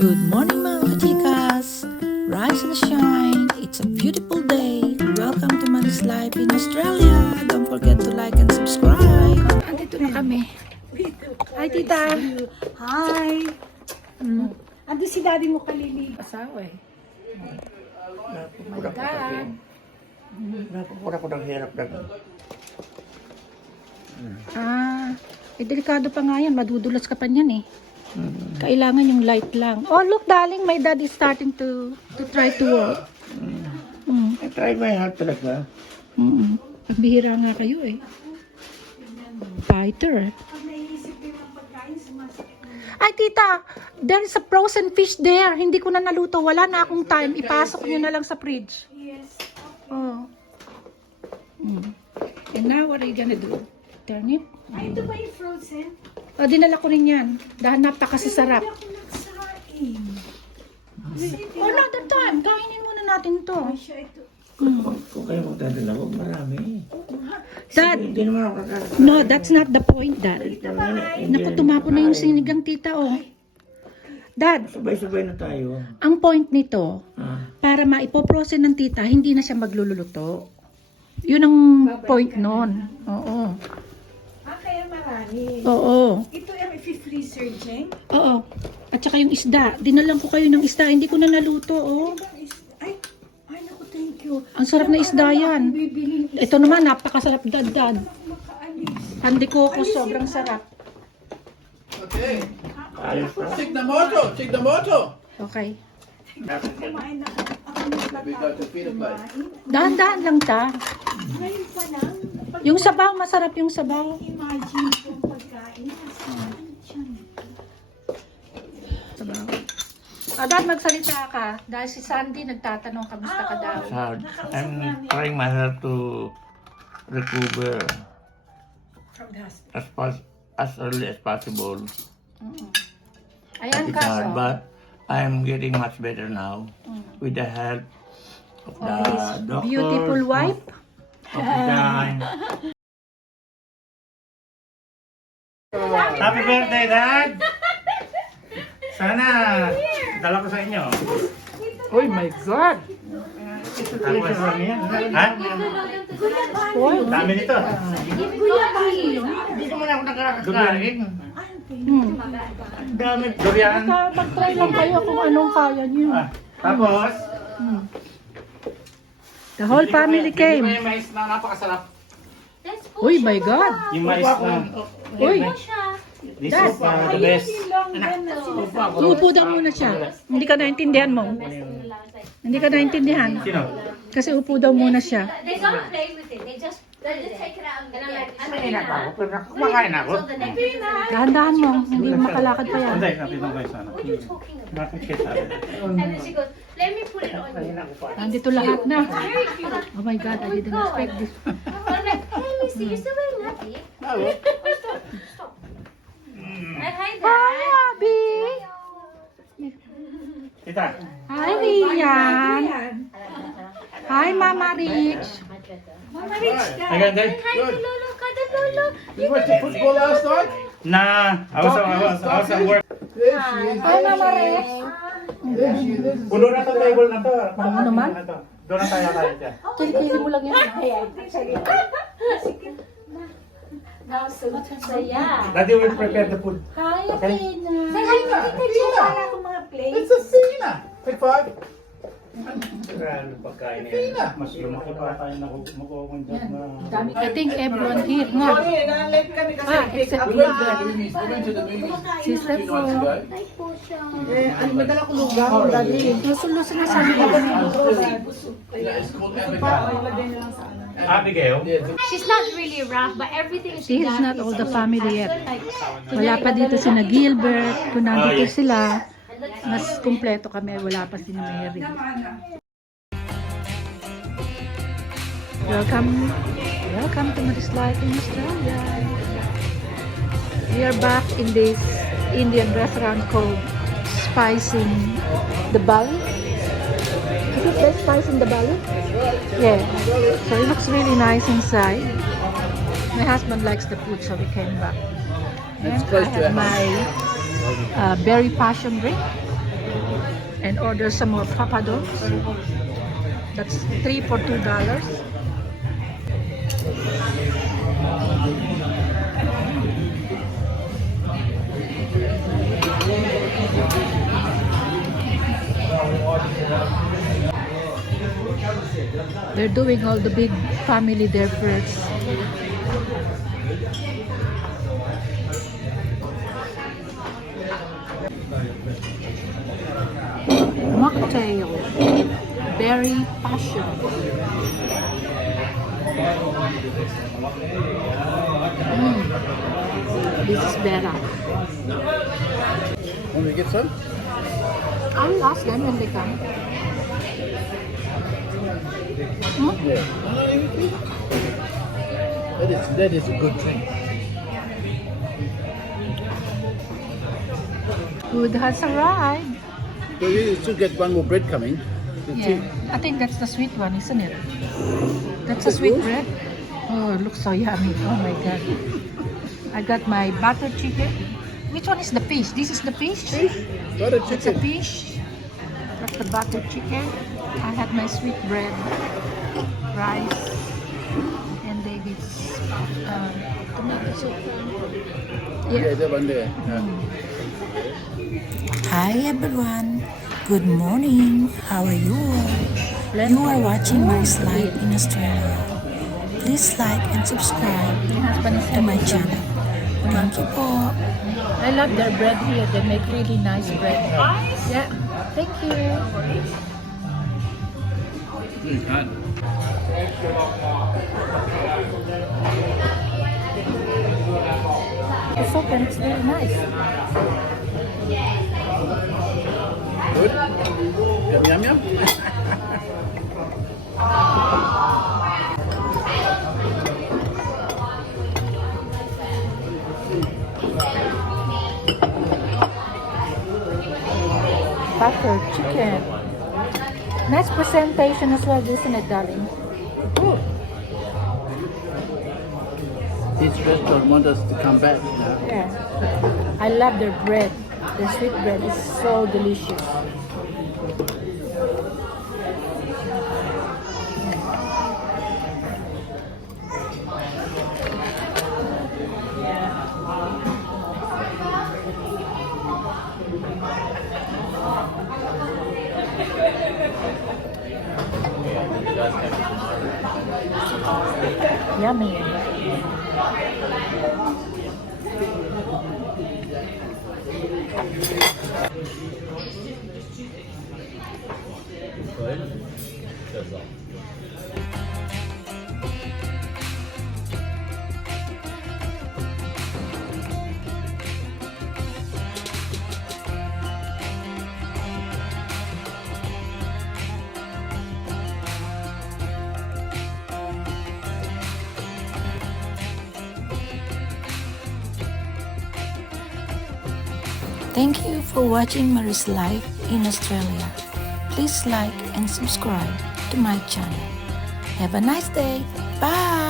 Good morning mga chicas! Rise and shine! It's a beautiful day! Welcome to Maris Life in Australia! Don't forget to like and subscribe! Andito na kami. Hi, tita! Hi! Mm. Ando si daddy mo kalili. Asawa eh. Pura ko God. Napapura ko ng hirap na. Ah, eh delikado pa nga yan. Madudulas ka pa niyan eh. Kailangan yung light lang. Oh, look darling, my dad is starting to to try to work. Mm. I try my heart talaga. Mm. Pagbihira nga kayo eh. Fighter. Na. Ay, tita, there is a frozen fish there. Hindi ko na naluto. Wala na akong time. Ipasok nyo na lang sa fridge. Yes. Oh. Mm. And now, what are you gonna do? Turn it? Ay, ito ba yung frozen? O, dinala ko rin yan. Dahil napakasasarap. Hindi ako nagsaing. Oh, not that time. Kainin muna natin to. Ay, siya ito. Mm. Kung kayo magdadala, huwag marami. Dad, Hindi naman ako kakakain. no, that's not the point, Dad. Naku, tumapo na yung sinigang tita, oh. Dad, Sabay-sabay na tayo. ang point nito, Ah, para maipoprose ng tita, hindi na siya magluluto. Yun ang point nun. Oo. Marami. Oo. Ito yung i-freezer, Jeng. Oo. At saka yung isda. Dinalang ko kayo ng isda. Hindi ko na naluto, oh. Ay, ay, naku, thank you. Ang sarap na isda yan. Bibili Ito naman, napakasarap dad-dad. makaalis. Handi ko ko, sobrang sarap. Okay. Take the moto. Take the moto. Okay. Kumain na ako. Dahan-dahan lang ta. Ngayon pa lang, pag Yung sabaw, masarap yung sabaw. imagine Ah, dad, magsalita ka. Dahil si Sandy nagtatanong, kamusta ka daw? It's hard. I'm trying myself to recover From the hospital. as pos- as early as possible. Mm-mm. Ayan It's ka, hard, so. but I'm getting much better now Mm. with the help of the Of his doctor. beautiful wife. Of the time. Happy birthday, Dad! Sana dala ko sa inyo. Oh my God! Tapos, ha? Dami nito. Hindi naman ako nakakakain. Hmm. Ang dami. Durian. Basta mag-try lang kayo kung anong kaya niyo. Ah, Tapos, Hmm. The whole family bigyan ko came. yung mais na napakasarap. Uy, my God! Yung mais na. Uy! This is uh, the best. Uupo daw muna siya. Hindi ka naintindihan mo. Hindi ka naintindihan. Sino? Kasi upo daw muna siya. They don't play with it. They just they just take it out and, I'm like, Kumakain ako. Pero kumakain ako. Dahan-dahan mo. Hindi mo makalakad pa yan. Hindi, natin ng mais sana. what are you talking about? Bakit kita? And then she goes, let me put it on you. Nandito lahat na. Very. Oh my God, I didn't expect this. I'm like, hey, Missy, you're still wearing nappy? Oh, stop, stop. I hide Hi. Abby! Tita. Hi, Rian! Hi, Mama Rich! Mama Rich, Ay, ganda. Hi, Lolo, kada Lolo. You went to football last night? Na, I was, I was, I was at work. Hi, Mama Rich! Puno na to table na to. Ano naman? Doon na tayo kain dyan. Kilikili mo lang yan. Now, so, so yeah. Daddy will prepare the food. Hi, Okay. Athena! Say hi to Tita Jo. Para akong mga plates. It's a Fina. Take five. Grabe pagkain Fina. Mas lumaki pa tayo na magkukong dyan na... I think everyone here, nga. Ah, except. We went to the movies Sister po. Ago. Hi po siya. Luso-luso na sabi ko. Abigail. She's not really rough, but everything she This is does not all the family yet. Wala pa dito si na Gilbert. Kung nandito sila, mas kumpleto kami. Wala pa si Mary. Welcome, welcome to Maris Life in Australia. We are back in this Indian restaurant called Spicing the Bali. Is it best spice in the Bali? Yeah. So it looks really nice inside. My husband likes the food, so we came back. And I have my uh, berry passion drink. and order some more papados. That's three for two dollars. They're doing all the big family there first. Mocktail. Berry passion. Mm. This is better. Want to get some? I'll ask them when they come. Hmm? Yeah. That is, that is a good thing. Food has arrived. So you still get one more bread coming. Yeah, I think that's the sweet one, isn't it? That's a sweet bread. Oh, it looks so yummy. Oh my god. I got my butter chicken. Which one is the fish? This is the fish? Butter chicken. It's a fish. The butter chicken. I had my sweet bread, rice, and David's um, tomato soup. Yeah, that one there. Hi everyone. Good morning. How are you all? You are watching my slide in Australia. Please like and subscribe My husband is to my channel. Thank you po. I love their bread here. They make really nice bread. Yeah. Thank you. Mm, hot. The soup it's very nice. Good. Yum, yum, yum. Butter chicken. Nice presentation as well, isn't it, darling? This restaurant wants us to come back. Now. Yeah. I love their bread. Their sweet bread is so delicious. Yummy. Köln, Thank you for watching Maris Life in Australia. Please like and subscribe to my channel. Have a nice day. Bye.